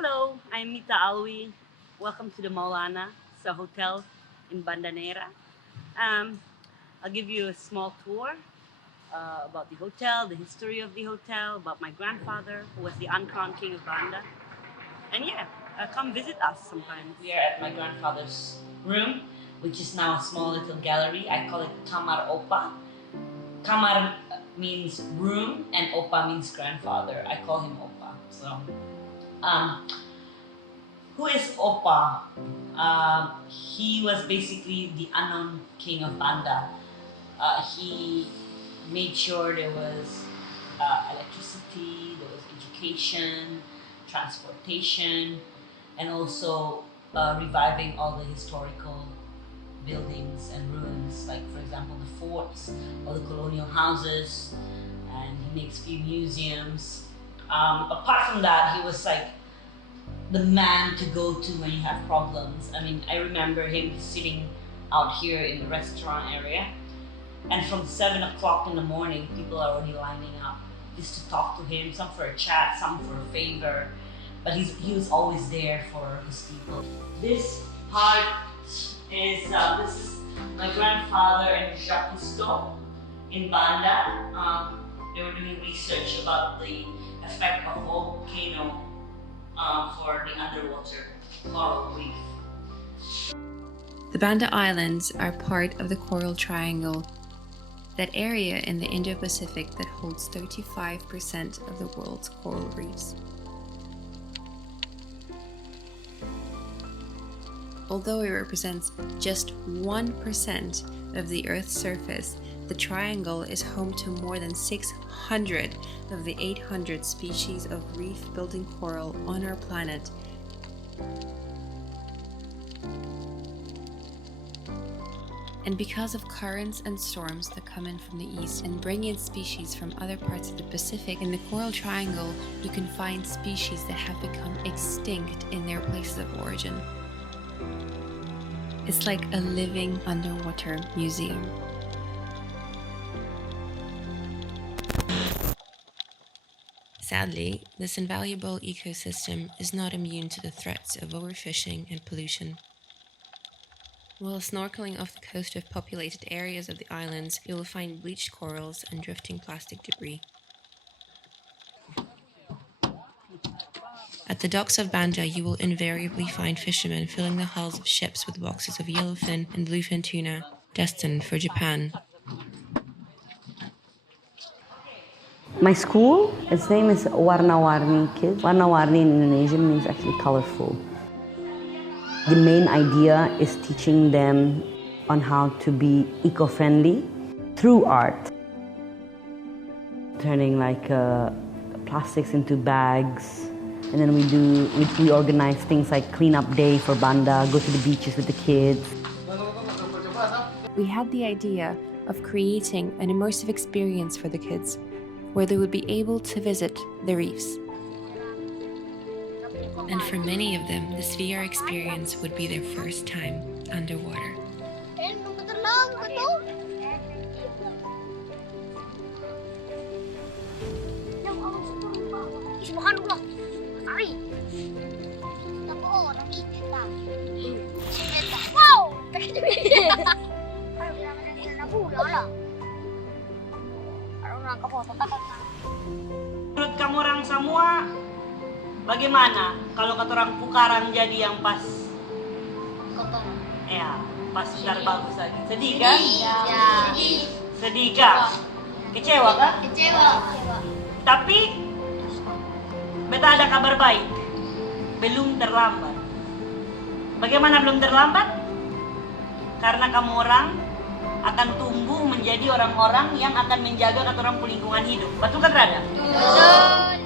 Hello, I'm Mita Alwi. Welcome to the Maulana, it's a hotel in Banda Neira. I'll give you a small tour about the hotel, the history of the hotel, about my grandfather, who was the uncrowned king of Banda. And yeah, come visit us sometime. We are at my grandfather's room, which is now a small little gallery. I call it Kamar Opa. Kamar means room and Opa means grandfather. I call him Opa. So, who is Opa? He was basically the unknown king of Banda. He made sure there was electricity, there was education, transportation, and also reviving all the historical buildings and ruins, like for example the forts or the colonial houses, and he makes few museums. Apart from that, he was like the man to go to when you have problems. I mean, I remember him sitting out here in the restaurant area, and from 7 o'clock in the morning, people are already lining up just to talk to him, some for a chat, some for a favor, but he was always there for his people. This part is, this is my grandfather and Jacques Cousteau in Banda. They were doing research about the effect of volcano for the underwater coral reef. The Banda Islands are part of the Coral Triangle, that area in the Indo-Pacific that holds 35% of the world's coral reefs. Although it represents just 1% of the Earth's surface, the triangle is home to more than 600 of the 800 species of reef-building coral on our planet. And because of currents and storms that come in from the east and bring in species from other parts of the Pacific, in the Coral Triangle you can find species that have become extinct in their places of origin. It's like a living underwater museum. Sadly, this invaluable ecosystem is not immune to the threats of overfishing and pollution. While snorkeling off the coast of populated areas of the islands, you will find bleached corals and drifting plastic debris. At the docks of Banda, you will invariably find fishermen filling the hulls of ships with boxes of yellowfin and bluefin tuna, destined for Japan. My school, its name is Warna Warni Kids. Warna Warni in Indonesian means actually colorful. The main idea is teaching them on how to be eco-friendly through art. Turning like plastics into bags. And then we organize things like cleanup day for Banda, go to the beaches with the kids. We had the idea of creating an immersive experience for the kids, where they would be able to visit the reefs. And for many of them, this VR experience would be their first time underwater. Menurut kamu orang semua, bagaimana kalau kata orang pukaran jadi yang pas? Ya, pas ntar bagus lagi. Sedih kan? Ya. Sedih kan? Kecewa kan? Kecewa. Tapi, beta ada kabar baik. Belum terlambat. Bagaimana belum terlambat? Karena kamu orang akan tumbuh menjadi orang-orang yang akan menjaga kata orang lingkungan hidup. Betul kan, Rada? Betul.